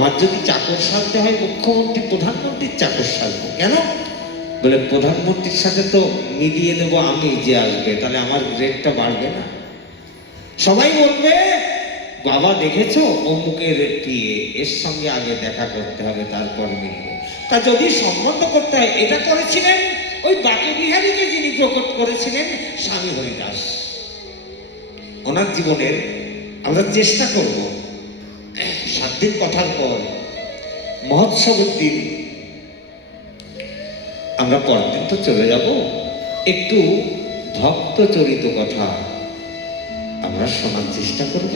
আমার যদি চাকর সাজতে হয় মুখ্যমন্ত্রী প্রধানমন্ত্রীর চাকর সাজবো কেন? বলে প্রধানমন্ত্রীর সাথে তো মিলিয়ে নেবো আমি যে আসবে, তাহলে আমার গ্রেডটা বাড়বে না? সবাই বলবে বাবা দেখেছো অমুকের টিএ, এর সঙ্গে আগে দেখা করতে হবে তারপর মিলবে। তা যদি সম্বন্ধ করতে হয়, এটা করেছিলেন ওই বাকে বিহারীকে যিনি প্রকট করেছিলেন স্বামী হরিদাস। ওনার জীবনের আমরা চেষ্টা করব 7 দিন কথার পর মহোৎসবের দিন আমরা পরের দিন তো চলে যাব, একটু ভক্ত চরিত কথা আমরা শোনার চেষ্টা করব।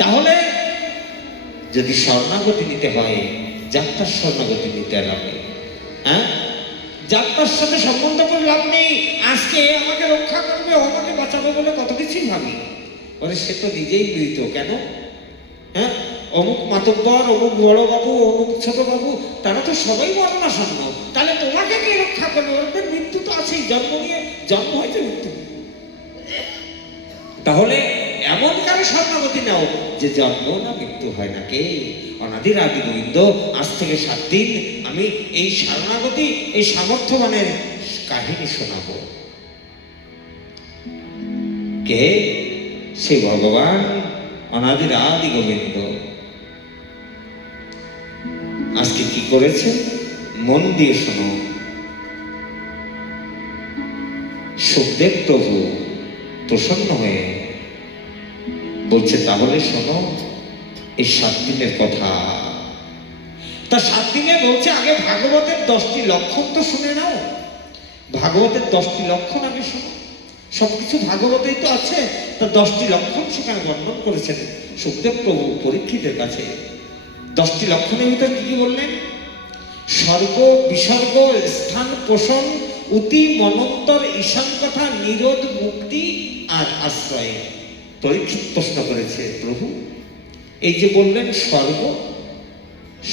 তাহলে যদি শরণাগতি নিতে হয়, যাত্রার শরণাগতি নিতে হবে। হ্যাঁ, যাত্রার সাথে সম্বন্ধ করে লাভ নেই। আজকে আমাকে রক্ষা করবে, আমাকে বাঁচাবে বলে কত কিছুই ভাবি, বলে সে তো নিজেই মৃত। কেন? হ্যাঁ, অমুক মাতব্বর, অমুক বড় বাবু, অমুক ছোট বাবু, তারা তো সবাই মরণাসন্ন, তাহলে তোমাকে কে রক্ষা করবে? ওদের মৃত্যু তো আছেই, জন্ম নিয়ে জন্ম হয়েছে মৃত্যু। তাহলে এমন কারো শরণাগতি নাও যে জন্ম না মৃত্যু হয় না। কে? অনাদির আদি গোবিন্দ। আজ থেকে 7 দিন আমি এই শরণাগতি, এই সামর্থ্যবানের কাহিনী শোনাবো। কে? সে ভগবান অনাদির আদি গোবিন্দ। আজকে কি করেছে মন দিয়ে শোনো। সুখদেব প্রভু প্রসন্ন হয়ে বলছে, তাহলে শোনো এই 7 দিনের কথা। তা 7 দিনে বলছে আগে ভাগবতের 10টি লক্ষণ তো শুনে নাও। ভাগবতের 10টি লক্ষণ আগে শোনো। সবকিছু ভাগবতেই তো আছে, তা 10টি লক্ষণ সেখানে বর্ণন করেছেন সুখদেব প্রভু পরীক্ষিতের কাছে। 10টি লক্ষণের ভিতর কি বললেন? স্বর্গ, বিসর্গ, স্থান, পোষণ, অতি, মনন্তর, ঈশান কথা, নিরোধ, মুক্তি আর আশ্রয়। পরীক্ষিত প্রশ্ন করেছে, প্রভু এই যে বললেন স্বর্গ,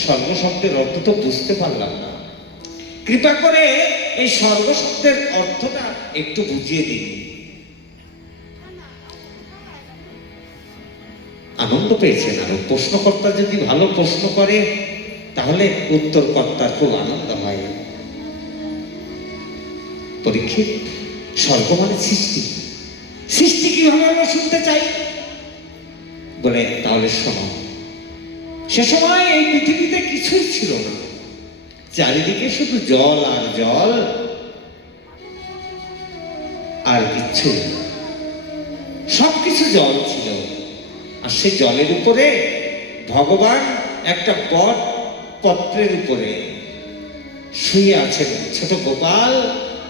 স্বর্গ শব্দের অর্থ তো বুঝতে পারলাম না, কৃপা করে এই স্বর্গ শব্দের অর্থটা একটু বুঝিয়ে দিন। আনন্দ পেয়েছেন। আর প্রশ্নকর্তা যদি ভালো প্রশ্ন করে তাহলে উত্তরকর্তার খুব আনন্দ হয়। পরীক্ষিত, স্বর্গ মানে সৃষ্টি। সৃষ্টি কিভাবে আমরা শুনতে চাই। বলে তাহলে শোনো, সে সময় এই পৃথিবীতে কিছুই ছিল না, চারিদিকে শুধু জল আর জল আর কিচ্ছু, সবকিছু জল ছিল। আর সেই জলের উপরে ভগবান একটা বট পত্রের উপরে শুয়ে আছেন। ছোট গোপাল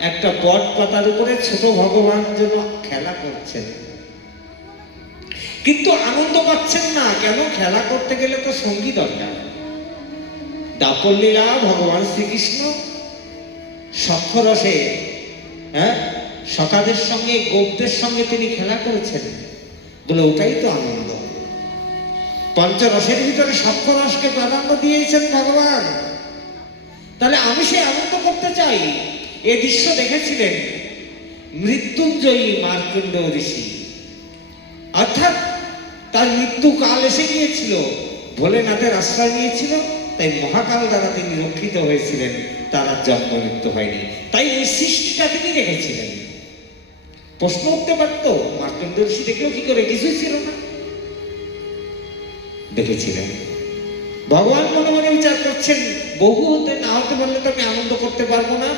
একটা বট পাতার উপরে ছোট ভগবান যেন খেলা করছেন, কিন্তু আনন্দ পাচ্ছেন না। কেন? খেলা করতে গেলে তো সঙ্গী দরকার। দাপর লীলা ভগবান শ্রীকৃষ্ণ সক্ষরসে, হ্যাঁ, সখাদের সঙ্গে, গোপদের সঙ্গে তিনি খেলা করেছেন, বলে ওটাই তো আনন্দ। পঞ্চরসের ভিতরে সক্ষরসকে প্রাধান্য দিয়েছেন ভগবান। তাহলে আমি সে আনন্দ করতে চাই। এ দৃশ্য দেখেছিলেন মৃত্যুঞ্জয়ী মার্কণ্ড ঋষি, অর্থাৎ তার মৃত্যু কাল এসে গিয়েছিল, ভোলেনাথের আশ্রয় নিয়েছিল, তাই মহাকাল দ্বারা তিনি রক্ষিত হয়েছিলেন, তার জন্ম মৃত্যু হয়নি। তাই এই সৃষ্টিটা তিনি দেখেছিলেন। প্রশ্ন উঠতে পারত, মার্কণ্ড ঋষি দেখলো কি করে? কিছুই ছিল না, দেখেছিলেন। ভগবান মনে মনে বিচার করছেন, বহু হতে না হতে পারলে তো আমি আনন্দ করতে পারবো না।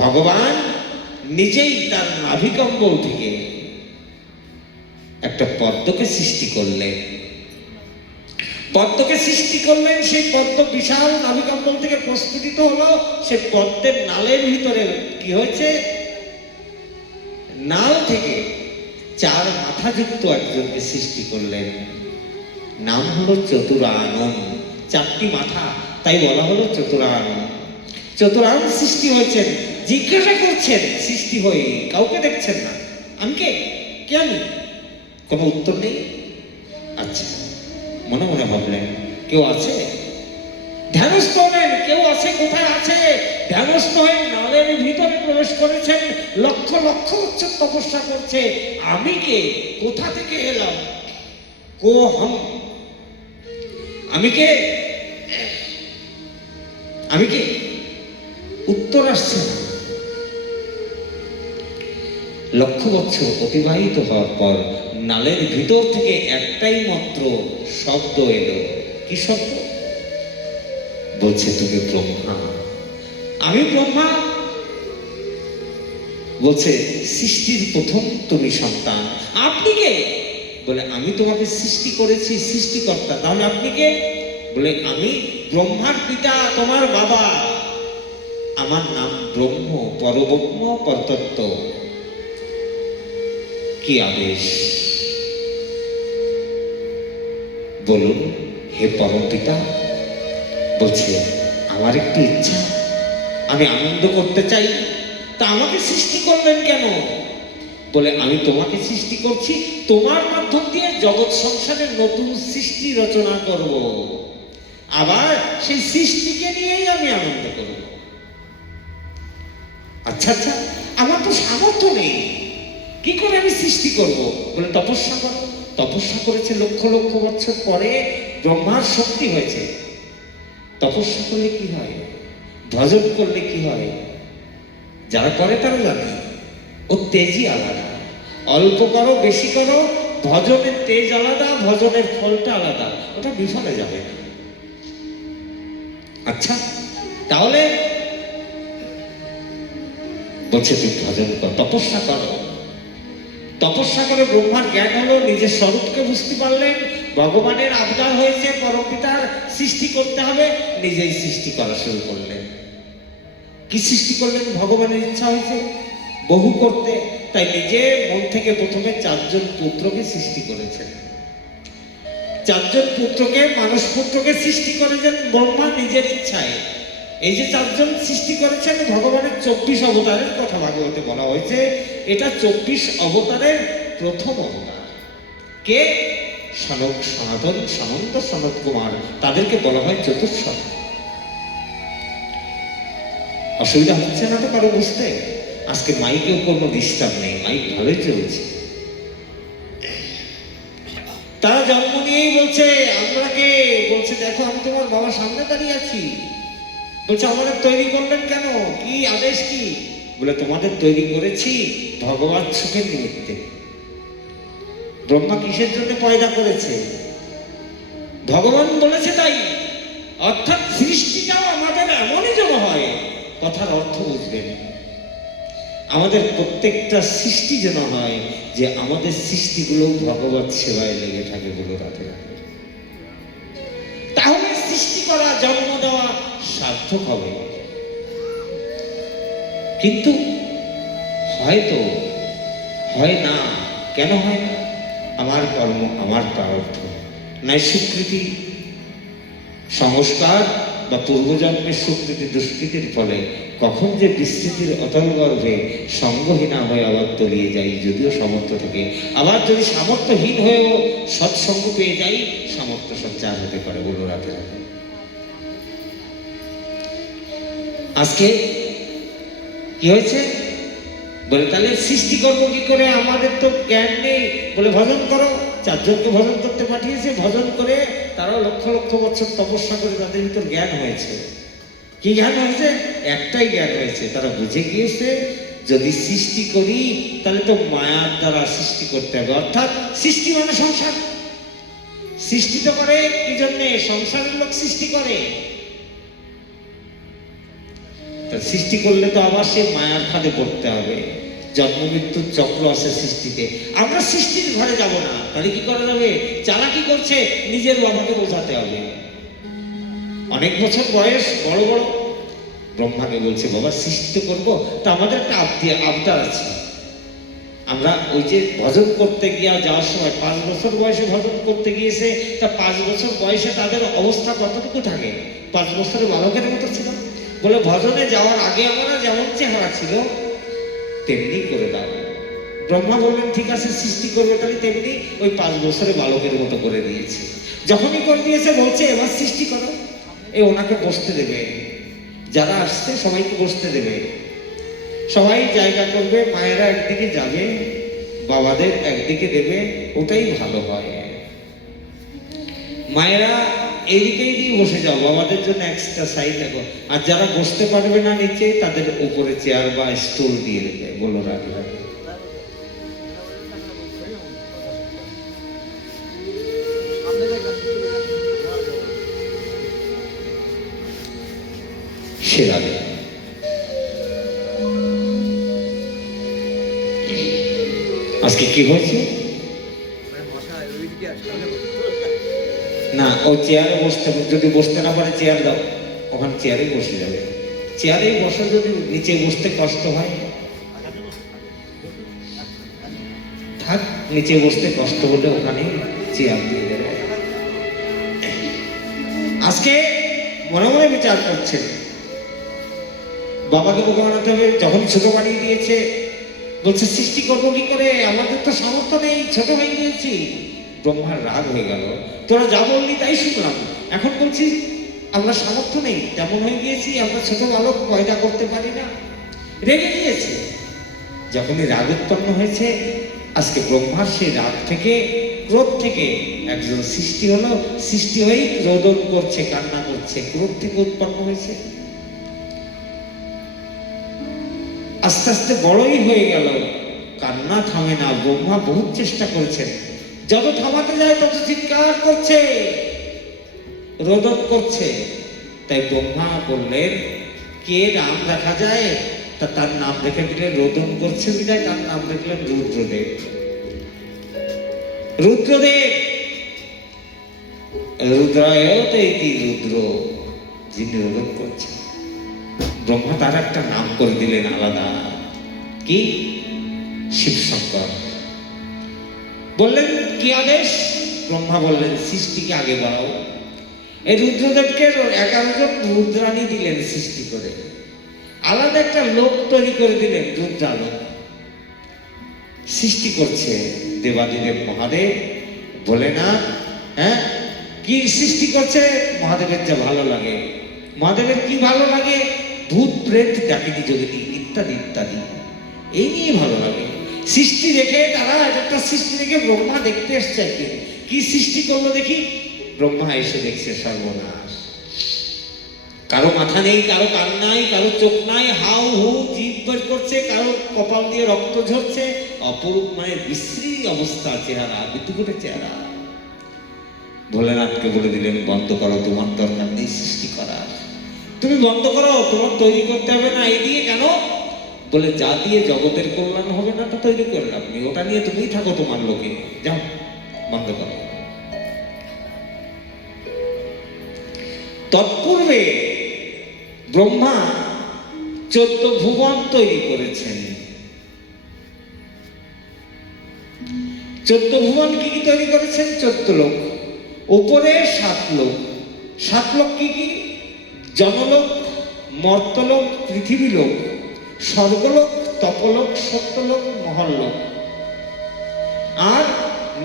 ভগবান নিজেই তার নাভিকম্বল থেকে একটা পদ্মকে সৃষ্টি করলেন। পদ্মকে সৃষ্টি করলেন, সেই পদ্ম বিশাল নাভিকম্বল থেকে প্রস্ফুটিত হলো। সে পদ্মের নালের ভিতরে কি হয়েছে? নাল থেকে 4 মাথাযুক্ত একজনকে সৃষ্টি করলেন। নাম হলো চতুরানন। 4টি মাথা, তাই বলা হলো চতুরানন। চতুরানন সৃষ্টি হয়েছেন। জিজ্ঞাসা করছেন সৃষ্টি হয়ে, কাউকে দেখছেন না, আমি কে? কে আমি? কোনো উত্তর নেই। আচ্ছা, মনে মনে ভাবলেন কেউ আছে? ধ্যানস্থ হলেন, কেউ আছে? কোথায় আছে? ধ্যানস্থ হয়ে নালের ভিতরে প্রবেশ করেছেন। লক্ষ লক্ষ বছর তপস্যা করছে। আমি কে? কোথা থেকে এলাম? কো হম? আমি কে? আমি কে? উত্তর আসছে না। লক্ষ বছর অতিবাহিত হওয়ার পর নালের ভিতর থেকে একটাই মাত্র শব্দ এলো। কি শব্দ? বলছে তুমি ব্রহ্মা। আমি ব্রহ্মা? বলছে সৃষ্টির প্রথম তুমি সন্তান। আপনি কে? বলে আমি তোমাকে সৃষ্টি করেছি, সৃষ্টিকর্তা। তাহলে আপনি কে? বলে আমি ব্রহ্মার পিতা, তোমার বাবা। আমার নাম ব্রহ্ম, পরব্রহ্ম, পরতত্ত্ব। কি আদেশ বলুন হে পরম পিতা। বলছে আমার একটু ইচ্ছা, আমি আনন্দ করতে চাই। তা আমাকে সৃষ্টি করলেন কেন? বলে আমি তোমাকে সৃষ্টি করছি, তোমার মাধ্যম দিয়ে জগৎ সংসারের নতুন সৃষ্টি রচনা করব, আবার সেই সৃষ্টিকে নিয়েই আমি আনন্দ করব। আচ্ছা আচ্ছা, আমার তো সামর্থ্য নেই, কি করে আমি সৃষ্টি করব? বলে তপস্যা করো। তপস্যা করেছে লক্ষ লক্ষ বছর পরে ব্রহ্মার শক্তি হয়েছে। তপস্যা করলে কি হয়, ভজন করলে কি হয়, যারা করে তারা জানে। ও তেজই আলাদা। অল্প করো বেশি করো, ভজনের তেজ আলাদা, ভজনের ফলটা আলাদা। ওটা বিফলে যাবে না। আচ্ছা তাহলে বলছে তুই ভজন কর, তপস্যা করো। তপস্যা করে ব্রহ্মার জ্ঞান হলো, নিজের স্বরূপকে বুঝতে পারলেন। ভগবানের আবদার হয়েছে, পরমপিতার সৃষ্টি করতে হবে, নিজেই সৃষ্টি করা শুরু করলেন। কি সৃষ্টি করলেন? ভগবানের ইচ্ছা হয়েছে বহু করতে, তাই নিজে মন থেকে প্রথমে 4 জন পুত্রকে সৃষ্টি করেছেন। 4 জন পুত্রকে, মানুষ পুত্রকে সৃষ্টি করেছেন ব্রহ্মা নিজের ইচ্ছায়। এই যে 4 জন সৃষ্টি করেছেন, ভগবানের 24 অবতারের কথা ভাগবতে বলা হয়েছে। এটা 24 অবতারের প্রথম অবতার। কে? সনক, সনাতন, সনন্দ, সনত কুমার। তাদেরকে বলা হয় চতুর্শক। অসুবিধা হচ্ছে না তো কারো বুঝতে? আজকে মাইকেও কোনো ডিস্টার্ব নেই, মাইক ভালোই চলছে। তারা জন্ম নিয়েই বলছে আমরা কে? বলছে দেখো আমি তোমার বাবার সামনে দাঁড়িয়ে আছি। বলছে আমাদের তৈরি করলেন কেন? কি আদেশ কি? বলে তোমাদের তৈরি করেছি ভগবান সুখের নিমিত্তে। ব্রহ্মা কিসের জন্য পয়দা করেছে? ভগবান বলেছে তাই। অর্থাৎ সৃষ্টিটাও আমাদের এমনই যেন হয়। কথার অর্থ বুঝবেন, আমাদের প্রত্যেকটা সৃষ্টি যেন হয় যে আমাদের সৃষ্টিগুলো ভগবত সেবায় লেগে থাকে। বলে রাধে রাধে। তাহলে সৃষ্টি করা, জন্ম দেওয়া সার্থক হবে। কিন্তু হয়তো হয় না। কেন হয় না? আমার কর্ম, আমার প্রারব্ধ, নাই স্বীকৃতি, সংস্কার বা পূর্বজন্মের সুকৃতি দুষ্কৃতির ফলে কখন যে বিস্তৃতির অতল গর্ভে সঙ্গহীনা হয়ে আবার তলিয়ে যাই, যদিও সামর্থ্য থেকে। আবার যদি সামর্থ্যহীন হয়েও সৎসঙ্গ পেয়ে যাই, সামর্থ্য সঞ্চার হতে পারে। বলো রাতে রাতে। আজকে কি হয়েছে? বলে তাহলে সৃষ্টি করবো কি করে? আমাদের তো জ্ঞান নেই। বলে ভজন করো। 4 জনকে ভজন করতে পাঠিয়েছে। ভজন করে তারাও লক্ষ লক্ষ বছর তপস্যা করে তাদের ভিতর জ্ঞান হয়েছে। কি জ্ঞান হয়েছে? একটাই জ্ঞান হয়েছে। তারা বুঝে গিয়েছে যদি সৃষ্টি করি তাহলে তো মায়ার দ্বারা সৃষ্টি করতে হবে। অর্থাৎ সৃষ্টি মানে সংসার। সৃষ্টি তো করে কি জন্যে? সংসারের লোক সৃষ্টি করে। সৃষ্টি করলে তো আবার সে মায়ার ফাঁদে পড়তে হবে। জন্ম মৃত্যুর চক্র আছে সৃষ্টিতে। আমরা সৃষ্টির ঘরে যাব না। তাহলে কি করা যাবে? চালাকি করছে, নিজের বাবাকে বোঝাতে হবে। অনেক বছর বয়স, বড় বড়। ব্রহ্মাকে বলছে বাবা সৃষ্টি করবো, তা আমাদের একটা আবদার আছে। আমরা ওই যে ভজন করতে গিয়ে যাওয়ার সময় 5 বছর বয়সে ভজন করতে গিয়েছে, তা 5 বছর বয়সে তাদের অবস্থা কতটুকু থাকে? 5 বছরের বালকের মতো ছিল। বলে ভজনে যাওয়ার আগে আমরা যেমন চেহারা ছিল তেমনি করে দাও। ব্রহ্মা বললেন ঠিক আছে সৃষ্টি করবে, তাহলে তেমনি ওই 5 বছরের বালকের মতো করে দিয়েছে। যখনই করে দিয়েছে বলছে এবার সৃষ্টি করো। ওনাকে বসতে দেবে, যারা আসছে সবাইকে বসতে দেবে, সবাই জায়গা করবে। মায়েরা একদিকে যাবে, বাবাদের একদিকে দেবে, ওটাই ভালো হয়। মায়েরা এইদিকেই দিয়ে বসে যাও, বাবাদের জন্য এক্সট্রা সাইড দেখো। আর যারা বসতে পারবে না নিচে, তাদের উপরে চেয়ার বা স্টুল দিয়ে দেবে, বলো রাখবে। সেরা আজকে কি হয়েছে না, ও চেয়ারে বসতে, যদি বসতে না পারে চেয়ার দাও, ওখানে চেয়ারে বসে যাবে। চেয়ারে বসে, যদি নিচে বসতে কষ্ট হয় থাক, নিচে বসতে কষ্ট হলে ওখানে চেয়ার দিয়ে দেবে। আজকে মনে মনে বিচার করছেন, বাবাকে বোকা বানাতে হবে। যখন ছোট বানিয়ে দিয়েছে, বলছে সৃষ্টি করবো কি করে, আমাদের তো সামর্থ্য নেই, ছোট হয়ে গিয়েছি। ব্রহ্মার রাগ হয়ে গেল, তোরা যা বললি তাই শুনলাম, এখন বলছি আমরা সামর্থ্য নেই, তেমন হয়ে গিয়েছি, আমরা ছোট বালক পয়দা করতে পারি না। রেগে গিয়েছে। যখনই রাগ উৎপন্ন হয়েছে, আজকে ব্রহ্মার সেই রাগ থেকে, ক্রোধ থেকে একজন সৃষ্টি হলো। সৃষ্টি হয়েই রোদন করছে, কান্না করছে, ক্রোধ থেকে উৎপন্ন হয়েছে। আস্তে আস্তে বড়ই হয়ে গেল, কান্না থামে না। ব্রহ্মা বহুত চেষ্টা করেছেন, যত থামাতে যায় তত চিৎকার করছে, রোদন করছে। তাই ব্রহ্মা বললেন, কে নাম রাখা যায়, তা তার নাম রেখে দিলেন, রোদন করছে বিদায় তার নাম দেখলেন রুদ্রদেব। রুদ্রদেব, রুদ্রায় রুদ্র, যিনি রোদন করছেন। ব্রহ্মা তার একটা নাম করে দিলেন আলাদা, কি? শিবশঙ্কর। বললেন কি আদেশ? ব্রহ্মা বললেন সৃষ্টিকে আগে বাড়াও। এই রুদ্রদেবকে 11 জন রুদ্রাণী দিলেন সৃষ্টি করে, আলাদা একটা লোক তৈরি করে দিলেন, রুদ্রালোক। সৃষ্টি করছে দেবাদিদেব মহাদেব, ভোলেনাথ। হ্যাঁ, কি সৃষ্টি করছে? মহাদেবের যা ভালো লাগে। মহাদেবের কি ভালো লাগে? ভূত প্রেত ডাকিনী যোগিনী ইত্যাদি ইত্যাদি, এই নিয়ে ভালো লাগে। সৃষ্টি দেখে তারা, একটা সৃষ্টি দেখে ব্রহ্মা দেখতে এসছে একদিন, কি সৃষ্টি করলো দেখি। ব্রহ্মা এসে দেখছে সর্বনাশ, কারো মাথা নেই, কারো কান নাই, কারো চোখ নাই, হাউ হু জিভ বের করছে, কারো কপাল দিয়ে রক্ত ঝরছে, অপরূপ মায়ের বিশ্রী অবস্থা, চেহারা বিদ্যুতের চেহারা। ভোলেনাথকে বলে দিলেন, বন্ধ করো, তোমার দরকার নেই সৃষ্টি করার, তুমি বন্ধ করো, তোমার তৈরি করতে হবে না। এই দিয়ে কেন? বলে যা দিয়ে জগতের কল্যাণ হবে না তা তৈরি করলে আপনি, ওটা নিয়ে তুমি থাকো তোমার লোকে, যাও বন্ধ করো। তৎপূর্বে ব্রহ্মা 14 ভুবন তৈরি করেছেন। 14 ভুবন কি কি তৈরি করেছেন? 14 লোক, উপরে 7 লোক। 7 লোক কি কি? জনলোক, মর্তলোক, পৃথিবীলোক, স্বর্গলোক, তপলোক, সত্যলোক, মহল্লোক। আর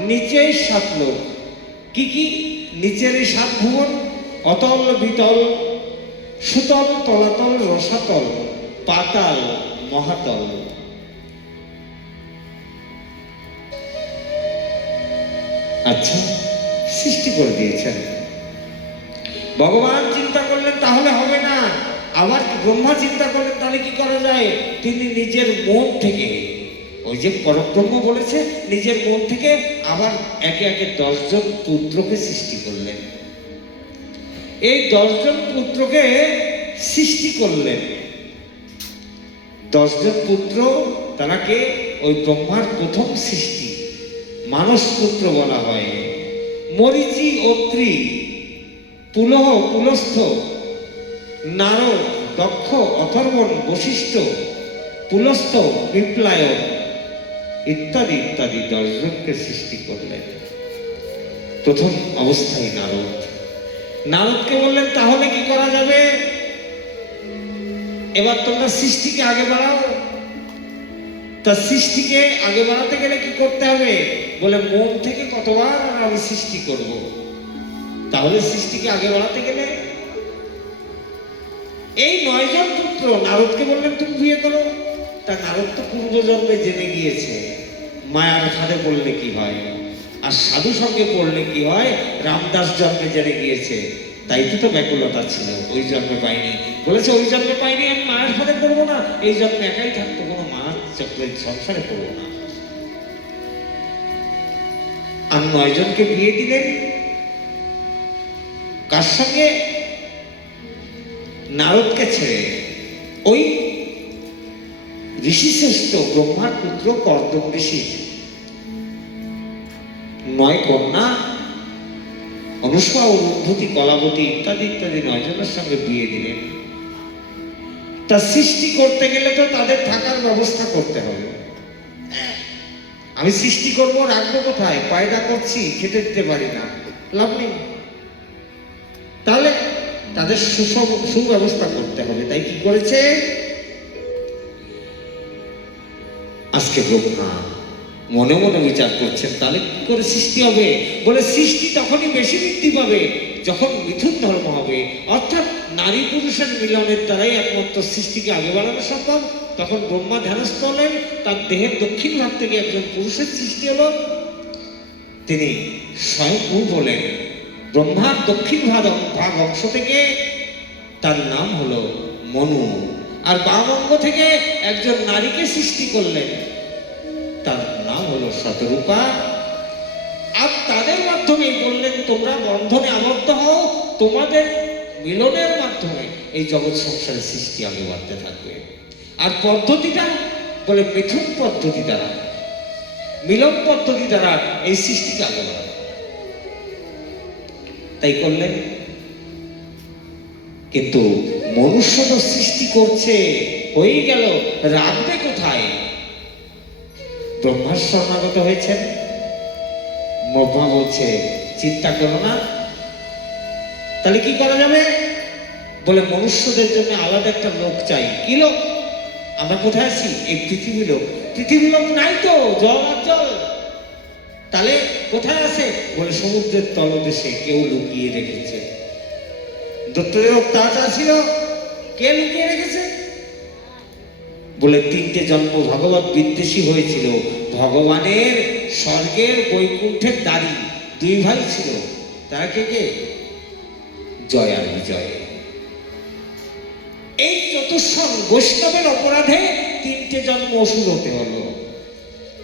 নিচে 7 লোক। কি কি? নিচের 7 ভুবন, অতল, বিতল, সুতল, তলাতল, রসাতল, পাতাল, মহাতল। আচ্ছা, সৃষ্টি করে দিয়েছেন। ভগবান চিন্তা করলেন তাহলে হবে না, আবার ব্রহ্মা চিন্তা করলেন তাহলে কি করা যায়। তিনি নিজের মন থেকে, ওই যে পরব্রহ্ম বলেছে, নিজের মন থেকে আবার একে একে 10 জন পুত্রকে সৃষ্টি করলেন। এই 10 জন পুত্রকে সৃষ্টি করলেন। 10 জন পুত্র, তারাকে ওই ব্রহ্মার প্রথম সৃষ্টি মানস পুত্র বলা হয়। মরীচি, অত্রি, পুলহ, পুলস্থ, নারদ, দক্ষ, অথর্বণ, বশিষ্ঠ, পুলস্থ, বিপ্লায়ন ইত্যাদি ইত্যাদি 10 জনকে সৃষ্টি করলেন। প্রথম অবস্থায় নারদ। নারদকে বললেন তাহলে কি করা যাবে, এবার তোমরা সৃষ্টিকে আগে বাড়াও। তা সৃষ্টিকে আগে বাড়াতে গেলে কি করতে হবে? বলে মন থেকে কতবার আমি সৃষ্টি করব। তাহলে সৃষ্টিকে আগে বাড়াতে গেলে এই 9 জন পুত্র নারদকে বললেন তুমি বিয়ে করো। তা নারদ তো পূর্বজন্মে জেনে গিয়েছে মায়ার ফাঁদে পড়লে কি হয়। আর সাধু সঙ্গে পড়লে কি হয়, রামদাস জন্মে জেনে গিয়েছে, তাই তো ব্যাকুলতা ছিল, ওই জন্মে পাইনি। বলেছে ওই জন্মে পাইনি, আমি মায়ের সাথে পড়বো না, এই জন্মে একাই থাকবো, কোনো মার চক্রের সংসারে পড়বো না। আর 9 জনকে বিয়ে দিলেন। কার সঙ্গে? নারদকে ছেড়ে। ওই ঋষি শ্রেষ্ঠ ব্রহ্মার পুত্র কর্দম ঋষি 9 কন্যা অনুষ্কা, অরুন্ধতী, কলাবতী ইত্যাদি ইত্যাদি 9 জনের সঙ্গে বিয়ে দিলেন। তা সৃষ্টি করতে গেলে তো তাদের থাকার ব্যবস্থা করতে হবে। আমি সৃষ্টি করবো, রাখবো কোথায়? পয়দা করছি, খেতে দিতে পারি না, লাভ নেই। তাহলে তাদের সুব্যবস্থা করতে হবে। তাই কি করেছে? আজকে ব্রহ্মা মনে মনে বিচার করছেন, তাহলে কি করে সৃষ্টি হবে? বলে সৃষ্টি তখনই বেশি বৃদ্ধি পাবে যখন মিথুন ধর্ম হবে, অর্থাৎ নারী পুরুষের মিলনের দ্বারাই একমাত্র সৃষ্টিকে আগে বাড়ানো সম্ভব। তখন ব্রহ্মা ধ্যানস্থ হলেন, তার দেহের দক্ষিণ ভাগ থেকে একজন পুরুষের সৃষ্টি হল। তিনি স্বয়ং বলেন, ব্রহ্মার দক্ষিণ ভাগ অংশ থেকে তার নাম হলো মনু, আর বাম অঙ্গ থেকে একজন নারীকে সৃষ্টি করলেন, তার নাম হলো শতরূপা। আর তাদের মাধ্যমে বললেন, তোমরা বন্ধনে আবদ্ধ হও, তোমাদের মিলনের মাধ্যমে এই জগৎ সংসারের সৃষ্টি আগে বাড়তে থাকবে। আর পদ্ধতিটা বলে মিথুন পদ্ধতি দ্বারা, মিলন পদ্ধতি দ্বারা এই সৃষ্টিকে আগে বাড়াবে। তাই করলেন। কিন্তু মনুষ্য তো সৃষ্টি করছে, হয়ে গেল, রাখবে কোথায়? ব্রহ্মার শরণাগত হয়েছেন। ব্রহ্মা বলছে, চিন্তা করো না। তাহলে কি করা যাবে? বলে মনুষ্যদের জন্য আলাদা একটা লোক চাই। কি লোক? আমরা কোথায় আছি? এই পৃথিবী লোক। পৃথিবী লোক নাই তো, জল আর জল। তাহলে কোথায় আছে? বলে সমুদ্রের তলদেশে কেউ লুকিয়ে রেখেছে। দত্তদেব অত্যাচার ছিল, কে লুকিয়ে রেখেছে? বলে 3টে জন্ম ভগবত বিদ্বেষী হয়েছিল। ভগবানের স্বর্গের বৈকুণ্ঠের দাঁড়ি 2 ভাই ছিল। তারা কে কে? জয় আর বিজয়। এই চতুষ্ষণ বৈষ্ণবের অপরাধে 3টে জন্ম অসুর হতে হলো।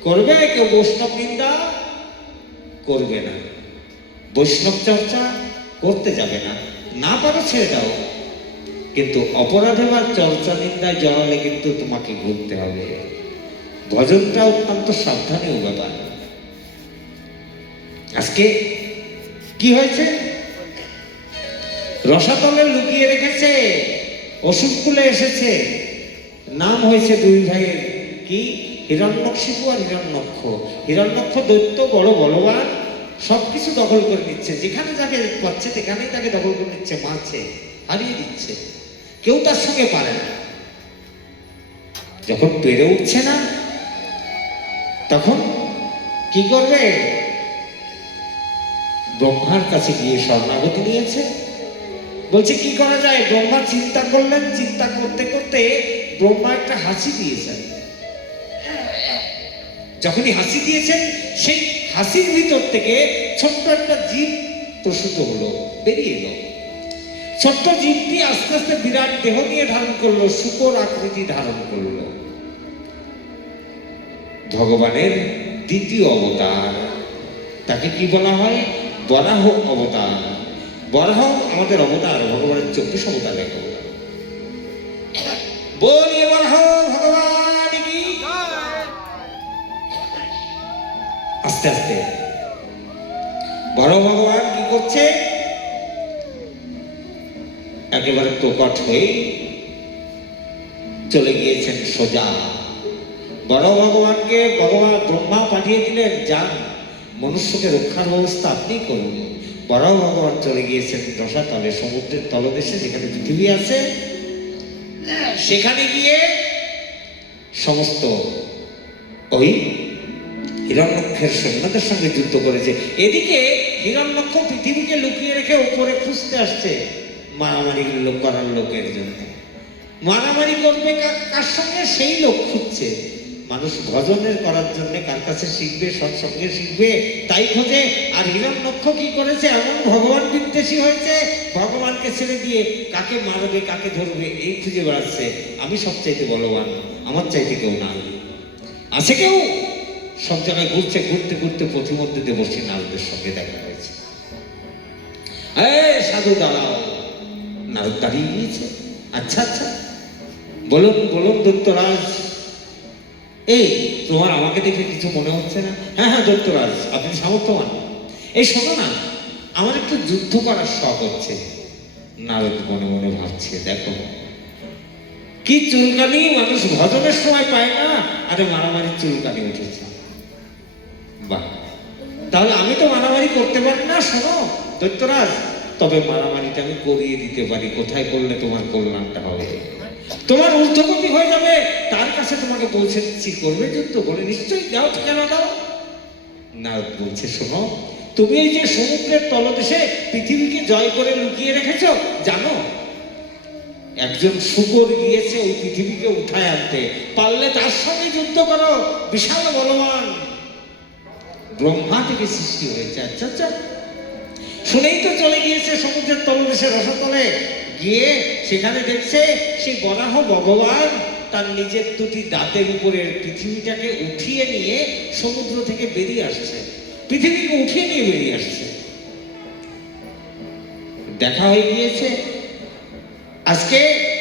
করবে কেউ বৈষ্ণব নিন্দা? করবে না। বৈষ্ণব চর্চা করতে যাবে না, না পারো ছেড়ে দাও। কিন্তু অপরাধে বা চর্চা নিন্দায় জড়ালে কিন্তু তোমাকে ঘুরতে হবে। ভজনটা অত্যন্ত সাবধানীয় ব্যাপার। আজকে কি হয়েছে? রসাতলে লুকিয়ে রেখেছে, অসুরকুলে এসেছে। নাম হয়েছে 2 ভাইয়ের, কি? হিরণ্যকশিপু আর হিরণ্যক্ষ। হিরণ্যক্ষ দৈত্য, বড় বলবান, সবকিছু দখল করে নিচ্ছে। যেখানে যাকে পাচ্ছে সেখানেই তাকে দখল করে নিচ্ছে, মারছে, হারিয়ে দিচ্ছে। কেউ তার সঙ্গে পারে না। যখন পেরে উঠছে না, তখন কি করবে? ব্রহ্মার কাছে গিয়ে শরণাগতি নিয়েছে। বলছে কি করা যায়? ব্রহ্মা চিন্তা করলেন। চিন্তা করতে করতে ব্রহ্মা একটা হাসি দিয়েছেন। যখনই হাসি দিয়েছেন, সেই হাসির ভিতর থেকে ছোট্ট একটা জীব প্রসূত হলো, বেরিয়ে এলো। ছোট্ট জীবটি আস্তে আস্তে বিরাট দেহ নিয়ে ধারণ করলো, শূকর আকৃতি ধারণ করলো। ভগবানের 2য় অবতার। তাকে কি বলা হয়? বরাহ অবতার। বরাহ আমাদের অবতার, ভগবানের 24 অবতার। বলিয়ে বরাহ ভগবান কি। আস্তে আস্তে বড় ভগবান কি করছে? একেবারে প্রকট হয়ে চলে গিয়েছেন সোজা। বড় ভগবানকে ভগবান ব্রহ্মা পাঠিয়ে দিলেন, যান মনুষ্যকে রক্ষার ব্যবস্থা আপনি করুন। বড় ভগবান চলে গিয়েছেন রসাতলে, সমুদ্রের তলদেশে, যেখানে পৃথিবী আছে। সেখানে গিয়ে সমস্ত ওই হিরণ্যক্ষের সৈন্যদের সঙ্গে যুদ্ধ করেছে। এদিকে হিরণ্যক্ষ পৃথিবীকে লুকিয়ে রেখে উপরে খুঁজতে আসছে মারামারি করার লোকের জন্য। মারামারি করবে কার সঙ্গে? সেই লোক খুঁজছে। মানুষ ভজনের করার জন্য কার কাছে শিখবে, সৎসঙ্গে শিখবে তাই খোঁজে। আর হিরণ্যক্ষ কি করেছে, এমন ভগবান বিদ্বেষী হয়েছে, ভগবানকে ছেড়ে দিয়ে কাকে মারবে কাকে ধরবে এই খুঁজে বেড়াচ্ছে। আমি সবচাইতে বলবান, আমার চাইতে কেউ নাই, আছে কেউ? সব জায়গায় ঘুরছে, ঘুরতে ঘুরতে পথিমধ্যে দেবর্ষী নারদের সঙ্গে দেখা হয়েছে। সাধু দাঁড়াও। নারদ দাঁড়িয়ে গিয়েছে। আচ্ছা আচ্ছা, বলুন বলুন দৈত্যরাজ, এই তোমার আমাকে দেখে কিছু মনে হচ্ছে না? হ্যাঁ হ্যাঁ দৈত্যরাজ, আপনি সামর্থ্যবান। এই শোনো না, আমার একটু যুদ্ধ করার শখ হচ্ছে। নারদ মনে মনে ভাবছে, দেখো কি চুলকানি, মানুষ ভজনের সময় পায় না, আরে মারামারি চুলকানি উঠেছে। বাহ, তাহলে আমি তো মারামারি করতে পারি না। শোনো দৈত্যরাজ, তবে মারামারিটা আমি করিয়ে দিতে পারি। কোথায় করলে তোমার কল্যাণটা হবে, তোমার ঊর্ধ্বগতি হয়ে যাবে, তার কাছে তোমাকে পৌঁছে দিচ্ছি। করবে যুদ্ধ? বলে নিশ্চয়ই, দাও, ঠিকানা দাও। নারদ বলছে, শোনো, তুমি এই যে সমুদ্রের তলদেশে পৃথিবীকে জয় করে লুকিয়ে রেখেছ, জানো একজন শূকর গিয়েছে ওই পৃথিবীকে উঠায় আনতে, পারলে তার সঙ্গে যুদ্ধ করো, বিশাল বলবান, ব্রহ্মা থেকে সৃষ্টি হয়েছে। আচ্ছা আচ্ছা, শুনেই তো চলে গিয়েছে সমুদ্রের তলদেশে রসতলে, গিয়ে সেখানে দেখছে সেই বরাহ ভগবান তার নিজের দুটি দাঁতের উপরে পৃথিবীটাকে উঠিয়ে নিয়ে সমুদ্র থেকে বেরিয়ে আসছে, পৃথিবীকে উঠিয়ে নিয়ে বেরিয়ে আসছে। দেখা হয়ে গিয়েছে। আজকে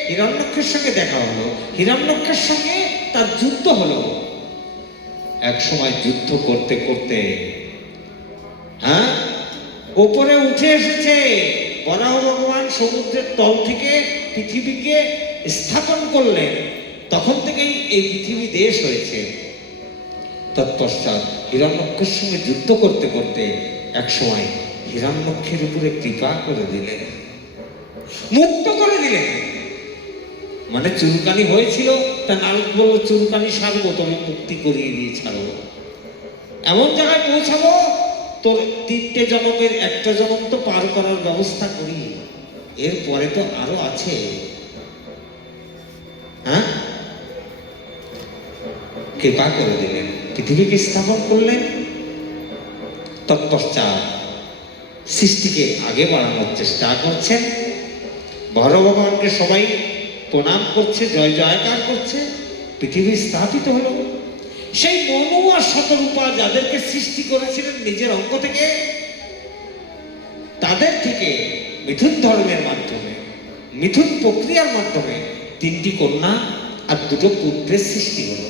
হিরণ্যক্ষের সঙ্গে দেখা হলো, হিরণ্যক্ষের সঙ্গে তার যুদ্ধ হলো। এক সময় যুদ্ধ করতে করতে ওপরে উঠে এসেছে বরাহ ভগবান, সমুদ্রের তল থেকে পৃথিবীকে স্থাপন করলেন। তখন থেকেই এই পৃথিবী দেশ হয়েছে। তৎপশ্চাৎ হিরণ্যক্ষের সঙ্গে যুদ্ধ করতে করতে এক সময় হিরণ্যক্ষের উপরে কৃপা করে দিলেন, মুক্ত করে দিলেন। মানে চুলকানি হয়েছিল, তা নারদ বলল চুলকানি সারবো, তবে মুক্তি করিয়ে দিয়ে ছাড়বো। এমন জায়গায় পৌঁছাবো তোর 3টে জন্মের একটা জন্ম তো পার করার ব্যবস্থা করি, এরপরে তো আরো আছে। হ্যাঁ, কৃপা করে দিলেন, পৃথিবীকে স্থাপন করলেন। তৎপশ্চাৎ সৃষ্টিকে আগে বাড়ানোর চেষ্টা করছেন। বড় ভগবানকে সবাই প্রণাম করছে, জয় জয়কার করছে, পৃথিবী স্থাপিত হলো। সেই মনু আর শতরূপা যাদেরকে সৃষ্টি করেছিলেন নিজের অঙ্গ থেকে, তাদের থেকে মিথুন ধর্মের মাধ্যমে, মিথুন প্রক্রিয়ার মাধ্যমে 3টি কন্যা আর 2টো পুত্রের সৃষ্টি হলো।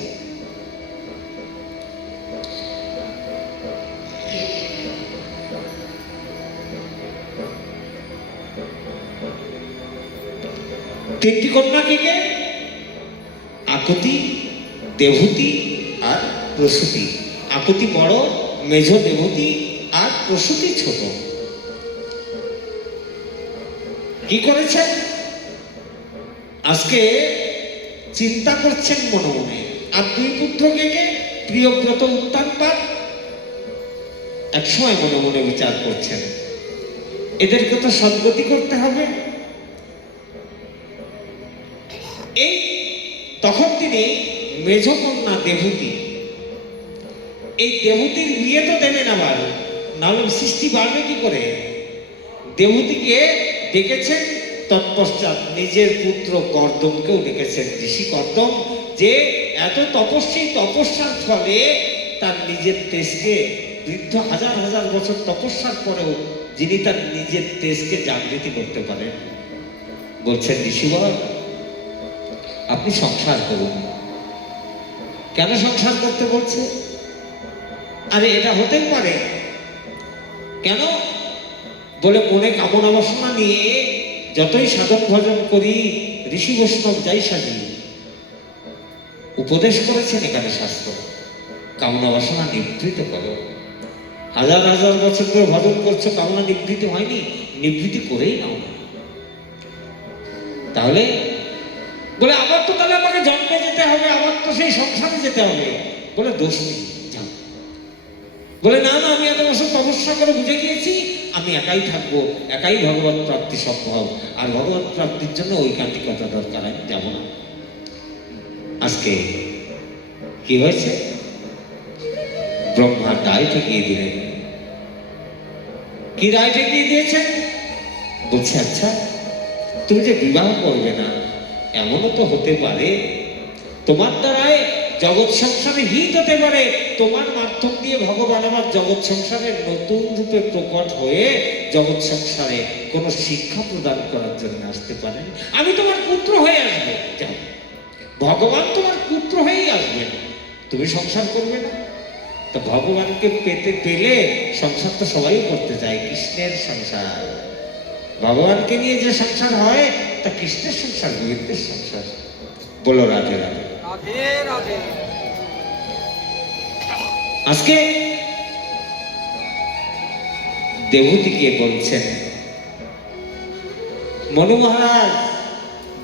তিনটি কন্যা কে কে? আকুতি, দেবহূতি আর প্রসূতি। আকুতি বড়, মেজ দেবহূতি আর প্রসূতি ছোট। কি করেছেন? আজকে চিন্তা করছেন মনে মনে। আর 2 পুত্র কে কে? প্রিয়ব্রত, উত্তানপাদ। একসময় মনে মনে বিচার করছেন, এদেরকে তো সদ্গতি করতে হবে। এই তখন তিনি মেজ কন্যা দেবহূতি, এই দেবহূতির বিয়ে তো দেবেন, আবার নাহলে সৃষ্টি বাড়বে কি করে? দেবহূতিকে ডেকেছেন। তৎপশ্চাৎ নিজের পুত্র কর্দমকেও ডেকেছেন, ঋষি কর্দম, যে এত তপস্বী, তপস্যার ফলে তার নিজের তেজকে, বৃদ্ধ হাজার হাজার বছর তপস্যার পরেও যিনি তার নিজের তেজকে জাগৃতি করতে পারেন, বলছেন ঋষিবর আপনি সংসার করুন। কেন সংসার করতে বলছে? আরে এটা হতেই পারে। কেন? বলে মনে কামনা বাসনা নিয়ে যতই সাধন ভজন করি, ঋষি বৈষ্ণব যাই সাজি, উপদেশ করেছেন এখানে শাস্ত্র, কামনা বাসনা নিবৃত করো। হাজার হাজার বছর ধরে ভজন করছো, কামনা নিবৃত্তি হয়নি, নিবৃত্তি করেই নাও। তাহলে বলে আবার তো তাহলে আমাকে জন্মে যেতে হবে, আবার তো সেই সংসারে যেতে হবে। বলে দোষ নেই, বলে না না, আমি এত বছর তপস্যা করে বুঝে গিয়েছি, আমি একাই থাকবো, একাই ভগবত প্রাপ্তি সম্ভব। আর ভগবত প্রাপ্তির জন্য ঐকান্তিকতা দরকার, আমি যাব না। আজকে কি হয়েছে? ব্রহ্মা দায় ঠেকিয়ে দিলেন। কি রায় ঠেকিয়ে দিয়েছেন? বলছে, আচ্ছা তুমি যে বিবাহ করবে না, এমনও তো হতে পারে তোমার দ্বারায় জগৎ সংসারে হিত হতে পারে, তোমার মাধ্যম দিয়ে ভগবান আমার জগৎ সংসারের নতুন রূপে প্রকট হয়ে জগৎ সংসারে কোন শিক্ষা প্রদান করার জন্য আসতে পারেন। আমি তোমার পুত্র হয়ে আসবো। যাও, ভগবান তোমার পুত্র হয়েই আসবেন, তুমি সংসার করবে না। তো ভগবানকে পেতে পেলে সংসার তো সবাই করতে চায়, কৃষ্ণের সংসার। ভগবানকে নিয়ে যে সংসার হয় তা কৃষ্ণের সংসার, গোবিন্দের সংসার। বলো রাধে রাধে। আজকে দেবতীকে বলছেন, মনু মহারাজ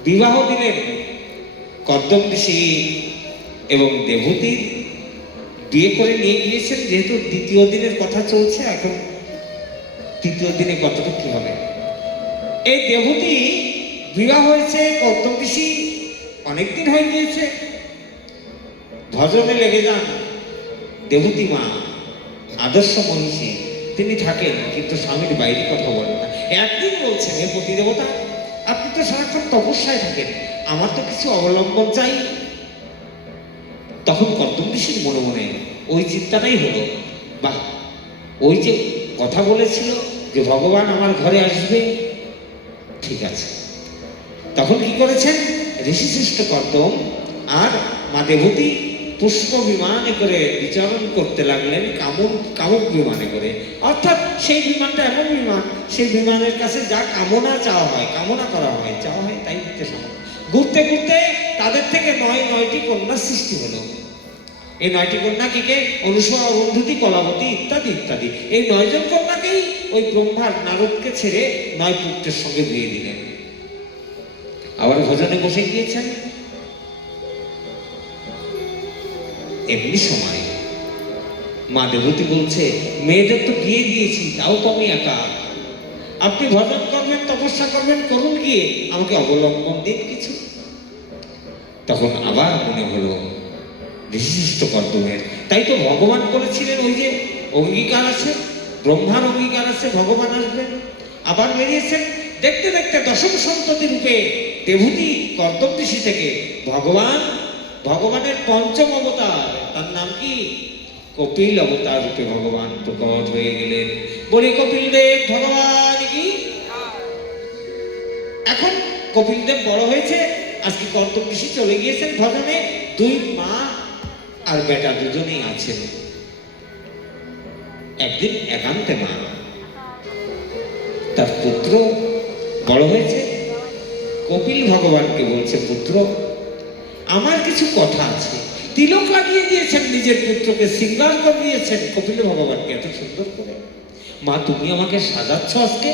বিবাহ দিলেন কর্দম ঋষি এবং দেবতীর বিয়ে করে নিয়ে গিয়েছেন। যেহেতু দ্বিতীয় দিনের কথা চলছে, এখন তৃতীয় দিনে কতটুকু কি হবে। এই দেবতী বিবাহ হয়েছে, কর্দম ঋষি অনেকদিন হয়ে গিয়েছে, ভজনে লেগে যান। দেবতী মা আদর্শ মনীষী, তিনি থাকেন কিন্তু স্বামীর বাইরে কথা বলেন না। একদিন বলছেন, হে পতি দেবতা, আপনি তো সারাক্ষণ তপস্যায় থাকেন, আমার তো কিছু অবলম্বন চাই। তখন কর্দম ঋষির মনে মনে ওই চিন্তাটাই হলো, বাহ, ওই যে কথা বলেছিল যে ভগবান আমার ঘরে আসবে, ঠিক আছে। তখন কি করেছেন, ঋষিশ্রেষ্ঠ কর্দম আর মা দেবতী পুষ্প বিমানে করে বিচরণ করতে লাগলেন, কামুক বিমানে করে। অর্থাৎ সেই বিমানটা এমন বিমান, সেই বিমানের কাছে যা কামনা চাওয়া হয়, কামনা করা হয়, চাওয়া হয় তাই দিতে সম্ভব। ঘুরতে ঘুরতে তাদের থেকে নয়টি কন্যা সৃষ্টি হলো। এই 9টি কন্যা কে কে? অনুসূয়া, অরুন্ধতী, কলাবতী ইত্যাদি ইত্যাদি। এই 9 জন কন্যাকেই ওই ব্রহ্মার নারদকে ছেড়ে 9 পুত্রের সঙ্গে বিয়ে দিলেন। আবার ভজনে বসে গিয়েছেন। এমনি সময় মা দেবতী বলছে, মেয়েদের তো বিয়ে দিয়েছি, তাও তো আমি একা, আপনি ভজন করবেন, তপস্যা করবেন, করুন গিয়ে, আমাকে অবলম্বন দিন কিছু। তখন আবার মনে হলো বিশিষ্ট কর্দমের, তাই তো ভগবান বলেছিলেন, ওই যে অঙ্গীকার আছে, ব্রহ্মার অঙ্গীকার আছে, ভগবান আসবেন। আবার বেরিয়েছেন, দেখতে দেখতে দশম সন্ততি রূপে দেবতী কর্দম ঋষি থেকে ভগবানের পঞ্চম অবতার, তার নাম কি? কপিল অবতার রূপে ভগবান প্রকট হয়ে গেলেন। বলি কপিল দেব ভগবান কি। এখন কপিল দেব বড় হয়েছে, আজকে কর্দম ঋষি চলে গিয়েছেন ভজনে, 2 মা আর বেটা দুজনেই আছেন। একদিন একান্তে মা তার পুত্র বড় হয়েছে, কপিল ভগবানকে বলছে, পুত্র আমার কিছু কথা আছে। তিলক লাগিয়ে দিয়েছেন নিজের পুত্রকে, শৃঙ্গার করে দিয়েছেন কপিল ভগবানকে এত সুন্দর করে। মা তুমি আমাকে সাজাচ্ছ আজকে?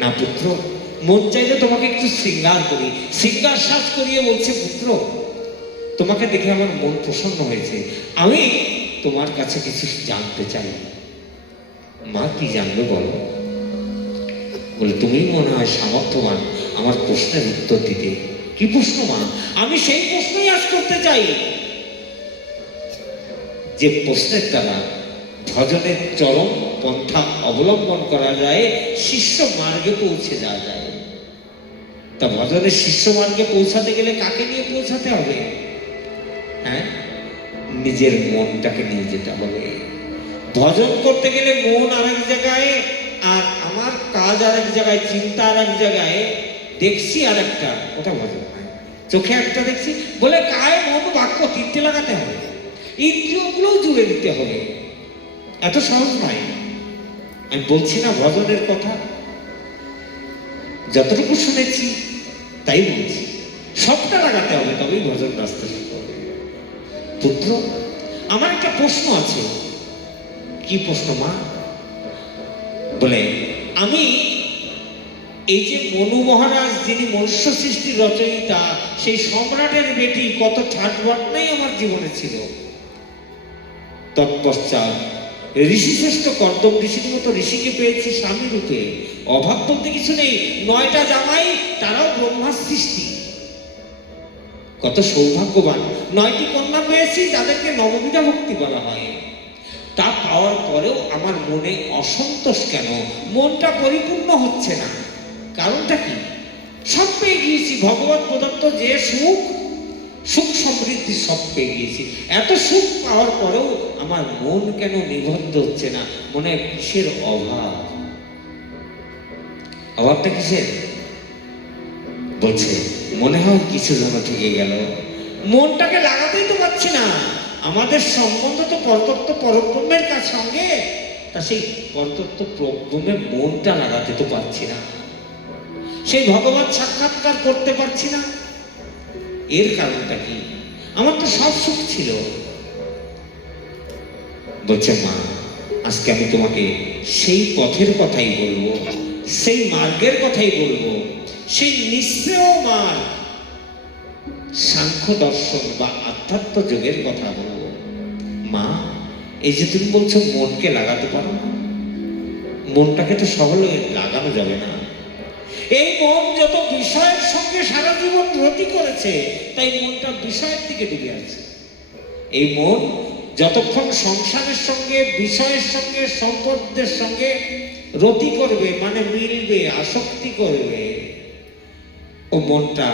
না পুত্র, মন চাইলে তোমাকে একটু শৃঙ্গার করি। শৃঙ্গার সাজ করিয়ে বলছে, পুত্র তোমাকে দেখে আমার মন প্রসন্ন হয়েছে, আমি তোমার কাছে কিছু জানতে চাই। মা কি জানবে বলো? বলে, তুমি মনে হয় সামর্থ্যবান আমার প্রশ্নের উত্তর দিতে। কি প্রশ্ন মা? আমি সেই প্রশ্নই আজ করতে চাই, যে প্রশ্নের দ্বারা ভজনের চরম পন্থা অবলম্বন করা যায়, শিষ্য মার্গে পৌঁছে যাওয়া যায়। তা ভজনের শিষ্য মার্গে পৌঁছাতে গেলে কাকে নিয়ে পৌঁছাতে হবে? হ্যাঁ, নিজের মনটাকে নিয়ে যেতে হবে। ভজন করতে গেলে মন আরেক জায়গায়, আর আমার কাজ আরেক জায়গায়, চিন্তা আরেক জায়গায়, দেখছি আর একটা, ওটা ভজন নয়। চোখে একটা দেখছি বলে কায় মন বাক্য 3টে লাগাতে হবে, ইন্দ্রিয়গুলোও জুড়ে দিতে হবে, এত সহজ নয়। আমি বলছি না ভজনের কথা, যতটুকু শুনেছি তাই বলছি, সবটা লাগাতে হবে, তবেই ভজন রাস্তা শুরু হবে। পুত্র আমার একটা প্রশ্ন আছে। কি প্রশ্ন মা? বলে, আমি এই যে মনু মহারাজ, যিনি মনুষ্য সৃষ্টির রচয়িতা, সেই সম্রাটের বেটি, কত ঠাটবাটনাই আমার জীবনে ছিল। তৎপশ্চাৎ ঋষিশ্রেষ্ঠ কর্দম ঋষির মতো ঋষিকে পেয়েছি স্বামী রূপে। অভাব বলতে কিছু নেই, 9টা জামাই, তারাও ব্রহ্মার সৃষ্টি। কত সৌভাগ্যবান। 9টি কন্যা পেয়েছি যাদেরকে নববিধা ভক্তি বলা হয়। তা পাওয়ার পরেও আমার মনে অসন্তোষ কেন? মনটা পরিপূর্ণ হচ্ছে না। কারণটা কি? সব পেয়ে গিয়েছি, ভগবত প্রদত্ত যে সুখ, সুখ সমৃদ্ধি সব পেয়ে গিয়েছি। এত সুখ পাওয়ার পরেও আমার মন কেন নিবদ্ধ হচ্ছে না? মনে কিসের অভাব? অভাবটা কিসের? বলছে মনে হয় কিছু যেন থেকে গেল। মনটাকে লাগাতেই তো পারছি না। আমাদের সম্বন্ধ তো পরতত্ত্ব পরব্রহ্মের সঙ্গে, তা সেই পরতত্ত্ব পরব্রহ্মে মনটা লাগাতে তো পারছি না। সেই ভগবত সাক্ষাৎকার করতে পারছি না। এর কারণটা কি? আমার তো সব সুখ ছিল। বলছে মা, আজকে আমি তোমাকে সেই পথের কথাই বলবো, সেই মার্গের কথাই বলবো, সেই নিঃশ্রেয় মার্গ, সাংখ্য দর্শন বা আধ্যাত্ম যোগের কথা বলবো। মা, এই যে তুমি বলছো মনকে লাগাতে পারো না, মনটাকে তো সহলে লাগানো যাবে না। এই মন যত বিষয়ের সঙ্গে সারা জীবন রতি করেছে, তাই মনটা বিষয়ের দিকে ডুবে আছে। এই মন যতক্ষণ সংসারের সঙ্গে, বিষয়ের সঙ্গে, সম্পদের সঙ্গে রতি করবে, মানে মিলবে, আসক্তি করবে, ও মনটা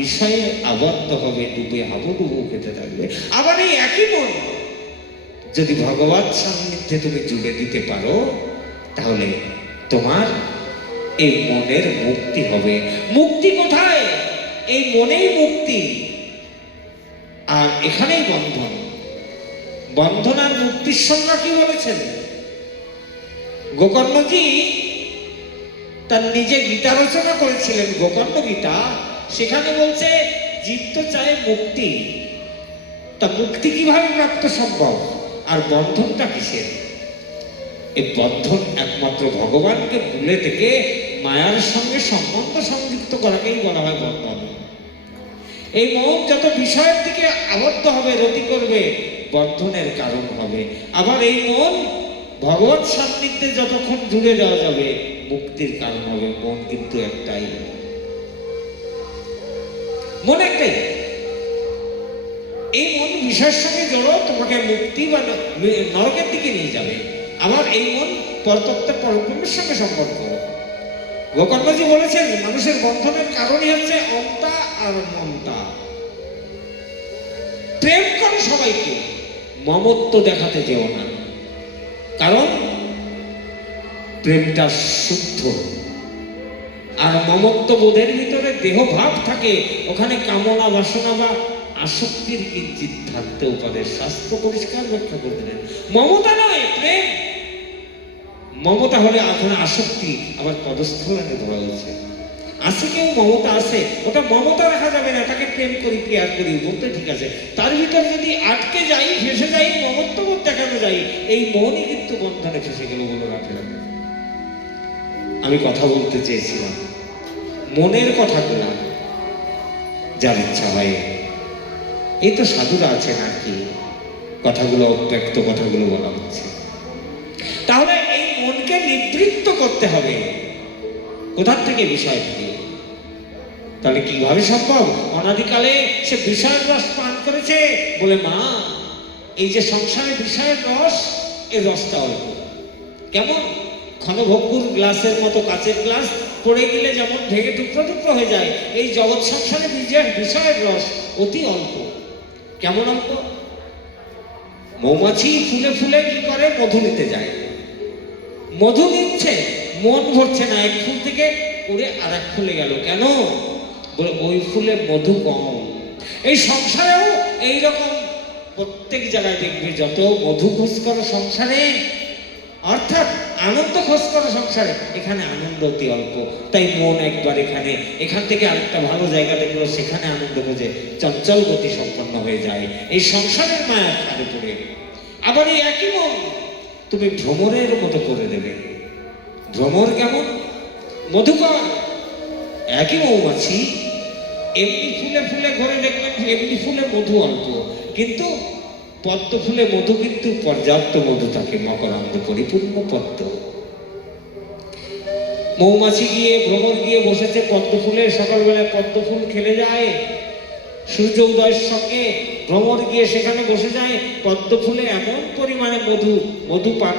বিষয়ে আবদ্ধ হবে, ডুবে হাবুডুবু খেতে থাকবে। আবার এই একই মন যদি ভগবত সান্নিধ্যে তুমি জুড়ে দিতে পারো, তাহলে তোমার এই মনের মুক্তি হবে। মুক্তি কোথায়? এই মনেই মুক্তি, আর এখানেই বন্ধন। বন্ধন আর মুক্তির সংজ্ঞা কি বলেছেন গোকর্ণজি? তার নিজে গীতা রচনা করেছিলেন, গোকর্ণ গীতা। সেখানে বলছে জীব তো চায় মুক্তি, তা মুক্তি কিভাবে প্রাপ্ত সম্ভব? আর বন্ধনটা কিসের? এই বন্ধন একমাত্র ভগবানকে ভুলে থেকে মায়ার সঙ্গে সম্বন্ধ সংযুক্ত করাকেই বলা হয় বন্ধন। এই মন যত বিষয়ের দিকে আবদ্ধ হবে, রতি করবে, বন্ধনের কারণ হবে। আবার এই মন ভগবত সান্নিধ্যে যতক্ষণ জুড়ে দেওয়া যাবে, মুক্তির কারণ হবে। মন কিন্তু একটাই, মন একটাই। এই মন বিষয়ের সঙ্গে জড়ো তোমাকে মুক্তি বা নরকের দিকে নিয়ে যাবে। আবার এই মন পরতত্ত্ব পরব্রহ্মের সঙ্গে সম্পর্ক। গোকর্ণজি বলেছেন মানুষের বন্ধনের কারণই হচ্ছে অন্তা আর মমতা। প্রেম করো সবাইকে, মমত্ব দেখাতে যেও না, কারণ প্রেমটা শুদ্ধ। আর মমত্ব বোধের ভিতরে দেহ ভাব থাকে, ওখানে কামনা বাসনা বা আসক্তির কিঞ্চিত থাকতেও পারে। শাস্ত্র পরিষ্কার ব্যাখ্যা করে দিলেন মমতা নয়, প্রেম। মমতা হলে এখন আসক্তি, আবার পদস্থলে ধরা হয়েছে। আছে কেউ মমতা আছে, ওটা মমতা রাখা যাবে না, তাকে প্রেম করি, প্রেয়ার করি বলতে ঠিক আছে। তার ভিতর যদি আটকে যাই, ফেসে যাই, মমত্ববোধ দেখানো যাই, এই মনই কিন্তু বন্ধনে ফেসে গেল বলে রাখে। আমি কথা বলতে চেয়েছিলাম মনের কথাগুলা, যার ইচ্ছা হয়। এই তো সাধুরা আছেন আর কি, কথাগুলো অব্যক্ত কথাগুলো বলা হচ্ছে। তাহলে এই মনকে নিবৃত্ত করতে হবে কোথার থেকে? বিষয় থেকে। তাহলে কিভাবে সম্ভব? অনাদিকালে সে বিষয়ের রস পান করেছে বলে মা, এই যে সংসারে বিষয়ের রস, এই রসটা অল্প। কেমন? ক্ষণভঙ্গুর গ্লাসের মতো, কাচের গ্লাস পড়ে গেলে যেমন ভেঙে টুকরো টুকরো হয়ে যায়, এই জগৎ সংসারে বিষয়ের রস অতি অল্প। কেমন অল্প? মৌমাছি ফুলে ফুলে কি করে? মধু নিতে যায়, মধু নিচ্ছে, মন ভরছে না। এক ফুল থেকে উড়ে আর এক ফুলে গেল। কেন? বলে ওই ফুলে মধু কম। এই সংসারেও এইরকম প্রত্যেক জায়গায় দেখবে, যত মধু খোঁজ করো সংসারে, অর্থাৎ আনন্দ খোঁজ করো সংসারে, এখানে আনন্দ অতি অল্প। তাই মন একবার এখান থেকে আরেকটা ভালো জায়গা দেখলো, সেখানে আনন্দ খোঁজে চঞ্চল গতি সম্পন্ন হয়ে যায় এই সংসারের মায়ার ফাঁদে পড়ে। আবার এই একই মন তুমি ভ্রমরের মতো করে দেবে। ভ্রমর কেমন? মধুকর। একই মৌমাছি, এমনি ফুলে ফুলে ঘরে দেখবেন এমনি ফুলে মধু অল্প, কিন্তু পদ্ম ফুলে মধু কিন্তু পর্যাপ্ত মধু থাকে, মকরান্দ পরিপূর্ণ পদ্ম। মৌমাছি গিয়ে, ভ্রমর গিয়ে বসেছে পদ্ম ফুলে, সকালবেলায় পদ্ম ফুল খেলে যায়, সূর্য উদয়ের সঙ্গে ভ্রমর গিয়ে সেখানে বসে যায়, পদ্ম ফুলে এমন পরিমাণে মধু পান